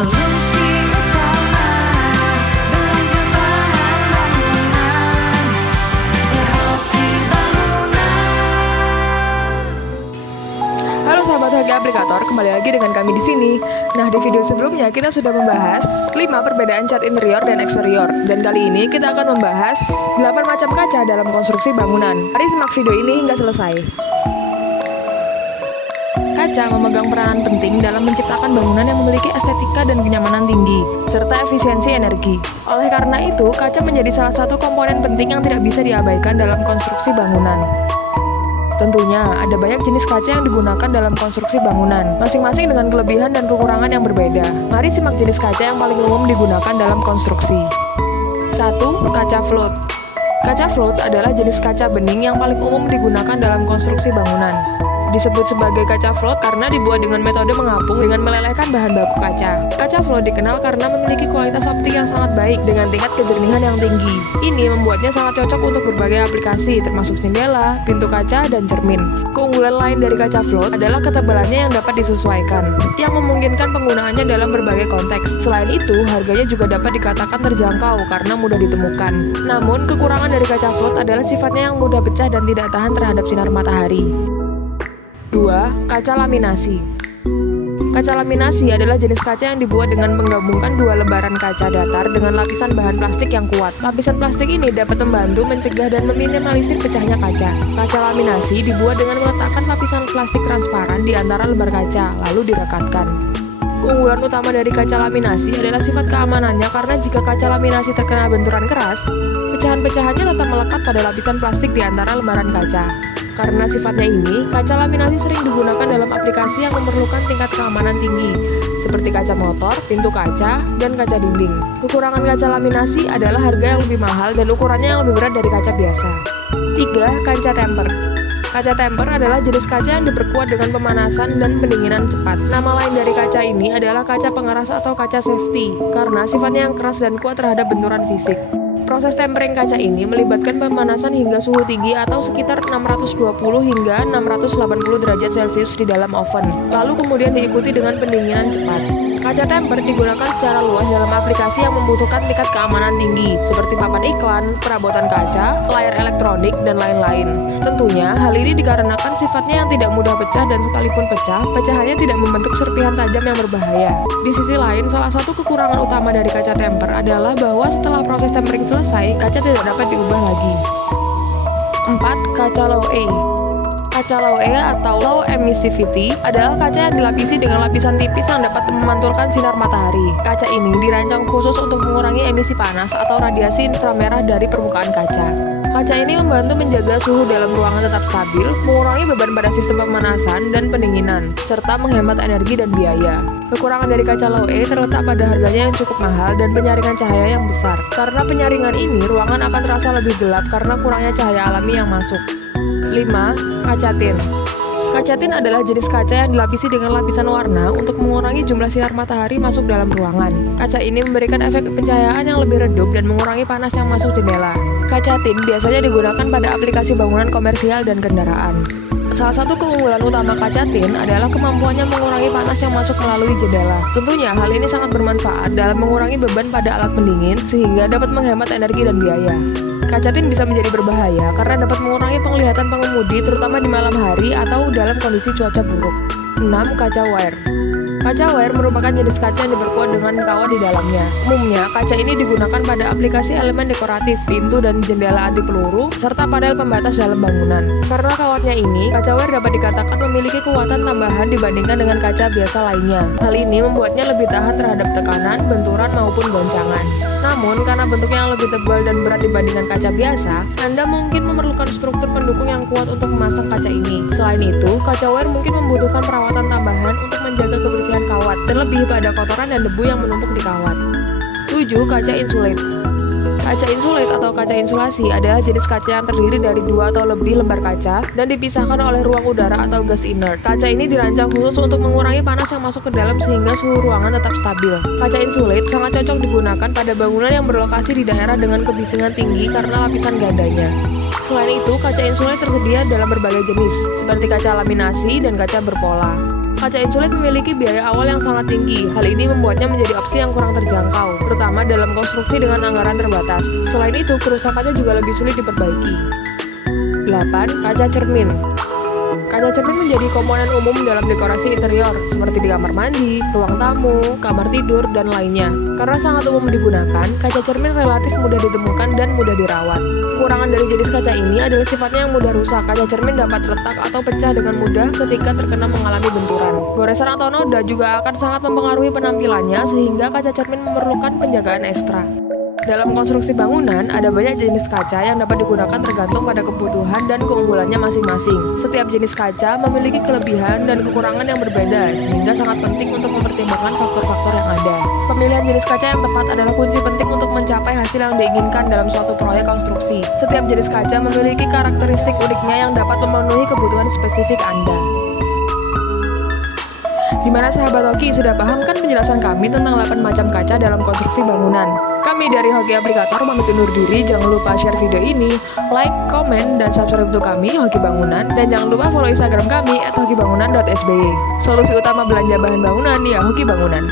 Solusi utama belanja bahan bangunan, Erhoki Bangunan. Halo sahabat Hagi Aplikator, kembali lagi dengan kami di sini. Nah, di video sebelumnya kita sudah membahas 5 perbedaan cat interior dan eksterior. Dan kali ini kita akan membahas 8 macam kaca dalam konstruksi bangunan. Mari simak video ini hingga selesai. Kaca memegang peranan penting dalam menciptakan bangunan yang memiliki estetika dan kenyamanan tinggi, serta efisiensi energi. Oleh karena itu, kaca menjadi salah satu komponen penting yang tidak bisa diabaikan dalam konstruksi bangunan. Tentunya, ada banyak jenis kaca yang digunakan dalam konstruksi bangunan, masing-masing dengan kelebihan dan kekurangan yang berbeda. Mari simak jenis kaca yang paling umum digunakan dalam konstruksi. 1. Kaca float. Kaca float adalah jenis kaca bening yang paling umum digunakan dalam konstruksi bangunan. Disebut sebagai kaca float karena dibuat dengan metode mengapung dengan melelehkan bahan baku kaca. Kaca float dikenal karena memiliki kualitas optik yang sangat baik dengan tingkat kejernihan yang tinggi. Ini membuatnya sangat cocok untuk berbagai aplikasi, termasuk jendela, pintu kaca, dan cermin. Keunggulan lain dari kaca float adalah ketebalannya yang dapat disesuaikan, yang memungkinkan penggunaannya dalam berbagai konteks. Selain itu, harganya juga dapat dikatakan terjangkau karena mudah ditemukan. Namun, kekurangan dari kaca float adalah sifatnya yang mudah pecah dan tidak tahan terhadap sinar matahari. 2. Kaca laminasi. Kaca laminasi adalah jenis kaca yang dibuat dengan menggabungkan dua lembaran kaca datar dengan lapisan bahan plastik yang kuat. Lapisan plastik ini dapat membantu mencegah dan meminimalisir pecahnya kaca. Kaca laminasi dibuat dengan meletakkan lapisan plastik transparan di antara lembar kaca, lalu direkatkan. Keunggulan utama dari kaca laminasi adalah sifat keamanannya karena jika kaca laminasi terkena benturan keras, pecahan-pecahannya tetap melekat pada lapisan plastik di antara lembaran kaca. Karena sifatnya ini, kaca laminasi sering digunakan dalam aplikasi yang memerlukan tingkat keamanan tinggi, seperti kaca motor, pintu kaca, dan kaca dinding. Kekurangan kaca laminasi adalah harga yang lebih mahal dan ukurannya yang lebih berat dari kaca biasa. 3. Kaca temper. Kaca temper adalah jenis kaca yang diperkuat dengan pemanasan dan pendinginan cepat. Nama lain dari kaca ini adalah kaca pengeras atau kaca safety, karena sifatnya yang keras dan kuat terhadap benturan fisik. Proses tempering kaca ini melibatkan pemanasan hingga suhu tinggi atau sekitar 620 hingga 680 derajat Celcius di dalam oven, lalu kemudian diikuti dengan pendinginan cepat. Kaca temper digunakan secara luas dalam aplikasi yang membutuhkan tingkat keamanan tinggi, seperti papan iklan, perabotan kaca, layar elektronik, dan lain-lain. Tentunya, hal ini dikarenakan sifatnya yang tidak mudah pecah dan sekalipun pecah, pecahannya tidak membentuk serpihan tajam yang berbahaya. Di sisi lain, salah satu kekurangan utama dari kaca temper adalah bahwa setelah proses tempering selesai, kaca tidak dapat diubah lagi. 4. Kaca Low A. Kaca Low A atau Low Emissivity adalah kaca yang dilapisi dengan lapisan tipis yang dapat memantulkan sinar matahari. Kaca ini dirancang khusus untuk mengurangi emisi panas atau radiasi inframerah dari permukaan kaca. Kaca ini membantu menjaga suhu dalam ruangan tetap stabil, mengurangi beban pada sistem pemanasan dan pendinginan, serta menghemat energi dan biaya. Kekurangan dari kaca Low A terletak pada harganya yang cukup mahal dan penyaringan cahaya yang besar. Karena penyaringan ini, ruangan akan terasa lebih gelap karena kurangnya cahaya alami yang masuk. 5. Kaca tin. Kaca tin adalah jenis kaca yang dilapisi dengan lapisan warna untuk mengurangi jumlah sinar matahari masuk dalam ruangan. Kaca ini memberikan efek pencahayaan yang lebih redup dan mengurangi panas yang masuk jendela. Kaca tin biasanya digunakan pada aplikasi bangunan komersial dan kendaraan. Salah satu keunggulan utama kaca tin adalah kemampuannya mengurangi panas yang masuk melalui jendela. Tentunya hal ini sangat bermanfaat dalam mengurangi beban pada alat pendingin sehingga dapat menghemat energi dan biaya. Kaca tin bisa menjadi berbahaya karena dapat mengurangi penglihatan pengemudi terutama di malam hari atau dalam kondisi cuaca buruk. 6. Kaca wire. Kaca wire merupakan jenis kaca yang diperkuat dengan kawat di dalamnya. Umumnya, kaca ini digunakan pada aplikasi elemen dekoratif, pintu dan jendela anti peluru, serta panel pembatas dalam bangunan. Karena kawatnya ini, kaca wire dapat dikatakan memiliki kekuatan tambahan dibandingkan dengan kaca biasa lainnya. Hal ini membuatnya lebih tahan terhadap tekanan, benturan maupun goncangan. Namun, karena bentuknya yang lebih tebal dan berat dibandingkan kaca biasa, Anda mungkin memerlukan struktur pendukung yang kuat untuk memasang kaca ini. Selain itu, kaca wire mungkin membutuhkan perawatan tambahan untuk menjaga kebersihan kawat, terlebih pada kotoran dan debu yang menumpuk di kawat. 7. Kaca insulate. Kaca insulate atau kaca insulasi adalah jenis kaca yang terdiri dari 2 atau lebih lembar kaca dan dipisahkan oleh ruang udara atau gas inert. Kaca ini dirancang khusus untuk mengurangi panas yang masuk ke dalam sehingga suhu ruangan tetap stabil. Kaca insulate sangat cocok digunakan pada bangunan yang berlokasi di daerah dengan kebisingan tinggi karena lapisan gandanya. Selain itu, kaca insulate tersedia dalam berbagai jenis, seperti kaca laminasi dan kaca berpola. Kaca insulit memiliki biaya awal yang sangat tinggi. Hal ini membuatnya menjadi opsi yang kurang terjangkau, terutama dalam konstruksi dengan anggaran terbatas. Selain itu, kerusakannya juga lebih sulit diperbaiki. 8. Kaca cermin. Kaca cermin menjadi komponen umum dalam dekorasi interior, seperti di kamar mandi, ruang tamu, kamar tidur, dan lainnya. Karena sangat umum digunakan, kaca cermin relatif mudah ditemukan dan mudah dirawat. Kekurangan dari jenis kaca ini adalah sifatnya yang mudah rusak. Kaca cermin dapat retak atau pecah dengan mudah ketika terkena mengalami benturan. Goresan atau noda juga akan sangat mempengaruhi penampilannya, sehingga kaca cermin memerlukan penjagaan ekstra. Dalam konstruksi bangunan, ada banyak jenis kaca yang dapat digunakan tergantung pada kebutuhan dan keunggulannya masing-masing. Setiap jenis kaca memiliki kelebihan dan kekurangan yang berbeda, sehingga sangat penting untuk mempertimbangkan faktor-faktor yang ada. Pemilihan jenis kaca yang tepat adalah kunci penting untuk mencapai hasil yang diinginkan dalam suatu proyek konstruksi. Setiap jenis kaca memiliki karakteristik uniknya yang dapat memenuhi kebutuhan spesifik Anda. Dimana sahabat Hoki sudah paham kan penjelasan kami tentang 8 macam kaca dalam konstruksi bangunan? Kami dari Hoki Aplikator pamit undur diri. Jangan lupa share video ini, like, komen, dan subscribe untuk kami Hoki Bangunan. Dan jangan lupa follow Instagram kami @hokibangunan.sby. Solusi utama belanja bahan bangunan ya Hoki Bangunan.